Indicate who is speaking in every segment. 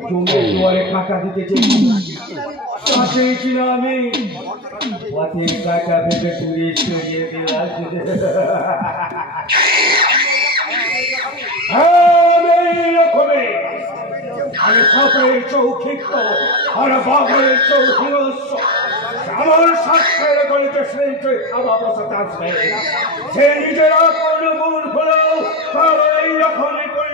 Speaker 1: জমির দুয়ারে কাটা দিতে চেয়েছি পাশেই আমি। চৌহিনস্য আমার স্বাস্থ্যের গলিতে সেই যে খাওয়া সে নিজেরা কোনো মূল হলেও তার এইরকমই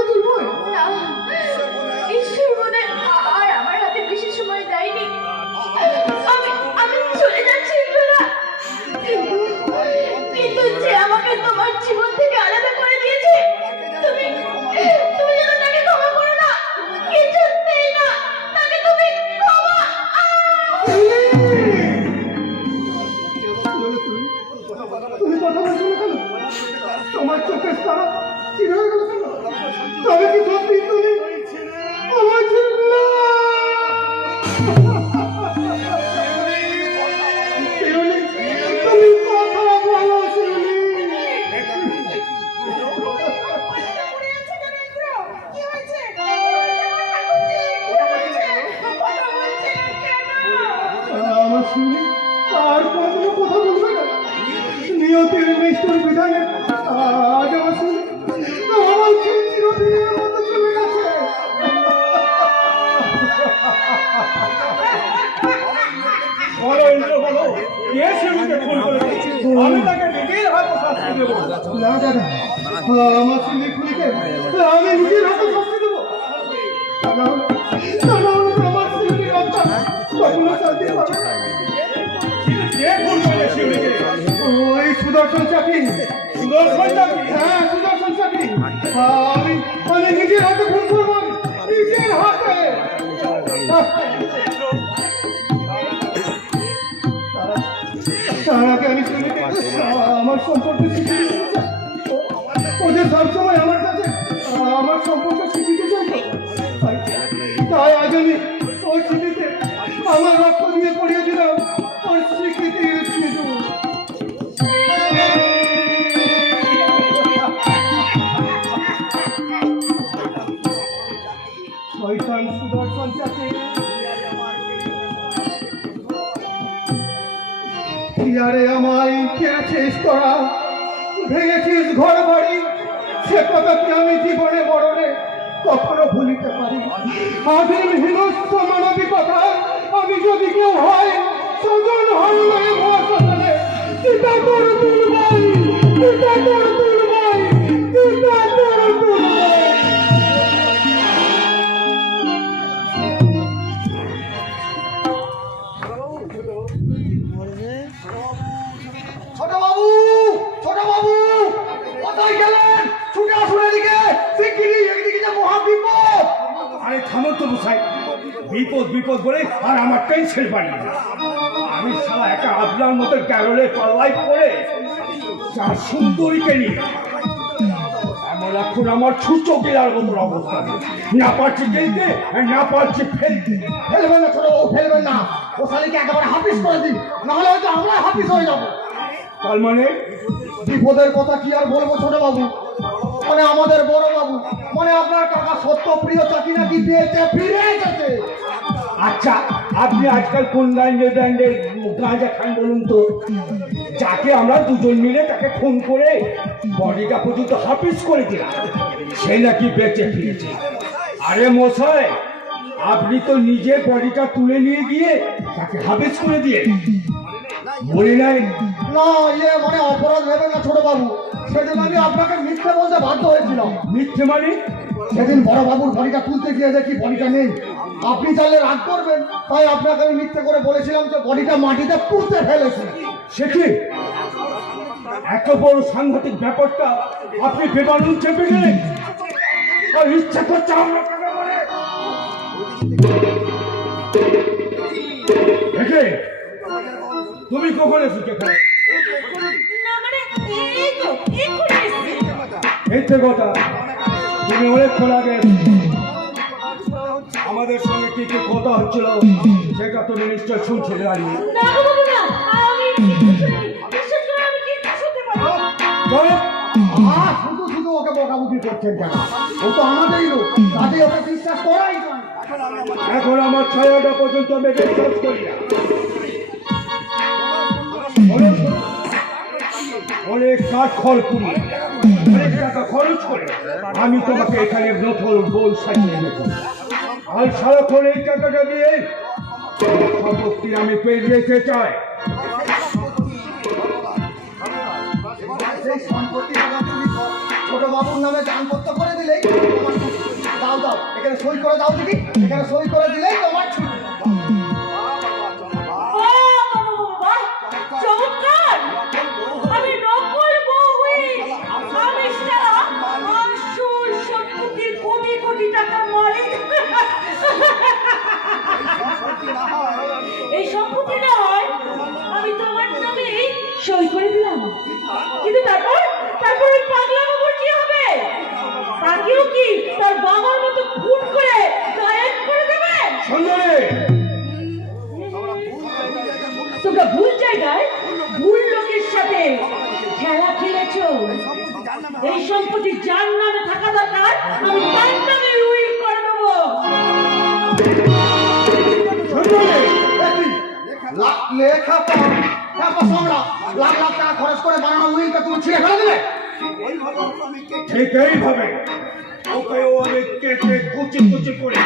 Speaker 2: তোমাকে
Speaker 3: বাঁচিয়ে তুলবো
Speaker 2: না ঈশ্বর
Speaker 3: নিয়তির মিষ্টর বিধানে আজ আমার আমার চিরদিনের মতো
Speaker 1: বলো ইন্দ্র বলো কে সেগুলোকে খুন করেছে আমি তাকে শাস্তি দেবো।
Speaker 3: না দাদা আমার খুলিকে আমি নিজের হাতে শাস্তি দেবো। আমার কখনো পাবে
Speaker 1: কে খুন
Speaker 3: ওই সুদর্শন চাকরি।
Speaker 1: সুদর্শন চাকরি?
Speaker 3: হ্যাঁ তার আমি আমার সম্পর্কে চাই। ওদের সবসময় আমার কাছে আমার সম্পর্ক শিখিতে চাইতো তাই- আজ আমি ওই চিঠিতে আমার রক্ত দিয়ে পড়িয়ে দিলাম। ওর স্বীকৃতি শয়তান সুদর্শন চাকে ইয়ারে আমায় খেয়েছিস তোরা? ভেঙেছিস ঘর বাড়ি সে কথা কি আমি জীবনে মরণে কখনো ভুলিতে পারি? আদিম হিংস্র মানবিকতা, আমি যদি কেউ হয় সজন হল্লে মহাশ্মশানে পিতা তোর বিপদ
Speaker 1: বিপদ বলে আর আমার টেনশন বাড়িয়ে দিল। আমি সারা একা আপনার মতো ক্যারলে পাল্লাই পড়ে সুন্দরীকে নিয়ে এমন এখন আমার গেলার মতো অবস্থা না পারছি আর না পারছি ফেলতে।
Speaker 3: ফেলবেন না ছোট বাবু ফেলবেন না। ও শালিকে একেবারে হাফিস করে দিন নাহলে হয়তো আমরা হাফিস হয়ে যাব।
Speaker 1: তার মানে?
Speaker 3: বিপদের কথা কি আর বলব ছোট বাবু? মানে আমাদের বড় আপনার কাকা সত্যপ্রিয় চাকরি নাকি পেয়েছে? ফিরে এসেছে।
Speaker 1: আচ্ছা আপনি আজকাল কোন ব্র্যান্ডের ব্র্যান্ডের গাঁজা খান বলুন তো? যাকে আমরা দুজন মিলে তাকে খুন করে বডিটা পর্যন্ত হাফিস করে দিলাম। সে নাকি বেঁচে ফিরেছে। আরে মশাই আপনি তো নিজে বডিটা তুলে নিয়ে গিয়ে তাকে হাবেস করে দিয়ে বলি নাই?
Speaker 4: না ইয়ে মানে অপরাধ ভেবেন না ছোট বাবু সেদিন আমি আপনাকে মিথ্যে বলতে বাধ্য হয়েছিলাম।
Speaker 1: মিথ্যে মানে?
Speaker 4: সেদিন বড় বাবুর বডিটা তুলতে গিয়ে দেখি বডিটা নেই। আপনি তাহলে রাগ করবেন তাই আপনাকে আমি মিথ্যে করে বলেছিলাম যে বডিটা মাটিতে পুঁতে ফেলেছে।
Speaker 1: সে কি? এত বড় সাংঘাতিক ব্যাপারটা আপনি বেমানুন চেপে গেলেন আর ইচ্ছা করছে আমরা দেখে তুমি কখন এসেছ এখানে?
Speaker 5: মানে এই
Speaker 1: কথা। তুমি অনেকক্ষণ আগে। আমাদের সঙ্গে কি কি কথা হচ্ছিল সেটা তুমি নিশ্চয় শুনছিলে দাঁড়িয়ে
Speaker 4: শুধু শুধু ওকে বকাবকি করছেন কেন? ও তো আমাদেরই লোক তাতে ওকে বিশ্বাস করাই
Speaker 1: এখন আমার ছায়াটা পর্যন্ত আমি বিশ্বাস করি না। অনেক- অনেক কাঠ খড় অনেক খরচ করে আমি তোমাকে এখানে নতুন বই সাজিয়ে দেবো। আর সারাক্ষণ এই টাকাটা দিয়ে সম্পত্তি আমি পেয়ে যেতে চাই।
Speaker 4: ছোট বাবুর নামে দানপত্র করে দিলেই দাও দাও, এখানে সই করে দাও দিদি। এখানে সই করে দিলেই তোমার
Speaker 5: জায়গায় ভুল লোকের সাথে খেলা খেলেছো। এই সম্পত্তি যার নামে থাকা দরকার, আমি তার নামে উইল করে দেবো।
Speaker 4: লেখা তারপর সংগ্রাম লাখ লাখ টাকা খরচ করে বানানো উইলটা তুমি ছিঁড়ে ফেলে দিলে
Speaker 1: ঠিক এইভাবে ওকেও আমি কেটে কুচি কুচি করে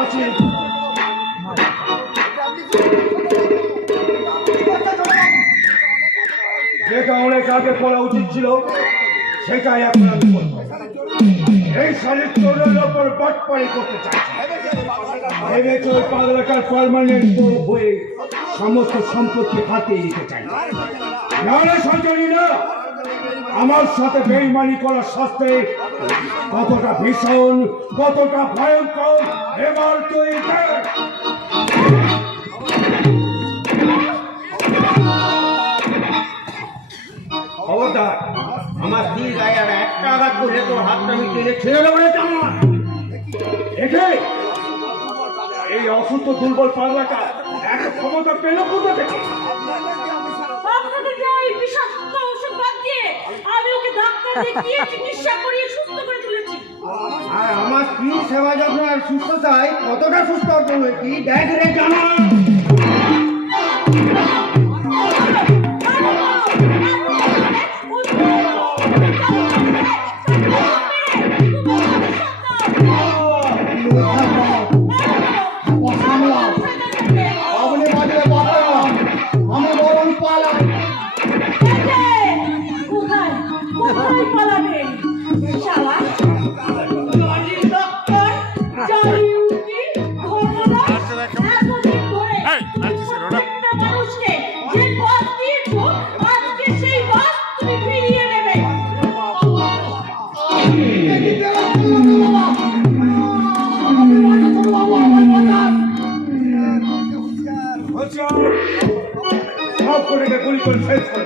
Speaker 1: আছে। যেটা অনেক আগে করা উচিত ছিল, সেটাই এখন আমি করব এই শালির চোরের ওপর বাটপাড়ি করতে চাইছি ভেবেছে হয়ে সমস্ত সম্পত্তি হাতিয়ে নিতে চাই। না না না আমার সাথে বেইমানি করার শাস্তি কতটা ভীষণ, কতটা ভয়ঙ্কর, এবার তুই দেখ।
Speaker 6: খবরদার আমার স্ত্রীর গায়ে আর একটা আঘাত করলে তোর হাতটা আমি টেনে ছেড়ে দেবো না জানো না
Speaker 1: দেখে এই অসুস্থ দুর্বল পাগলাটা এক ক্ষমতা পেল কোথা থেকে?
Speaker 5: সুস্থ
Speaker 6: আর আমার স্ত্রীর সেবা যত্ন আর সুস্থতায় কতটা সুস্থ অর্জন হয়েছি দেখ রে জানো
Speaker 5: দিয়েছ আজকে সেই পথ তুমি ফিরিয়ে নেবে।
Speaker 1: সব করে গুলি করে শেষ করে।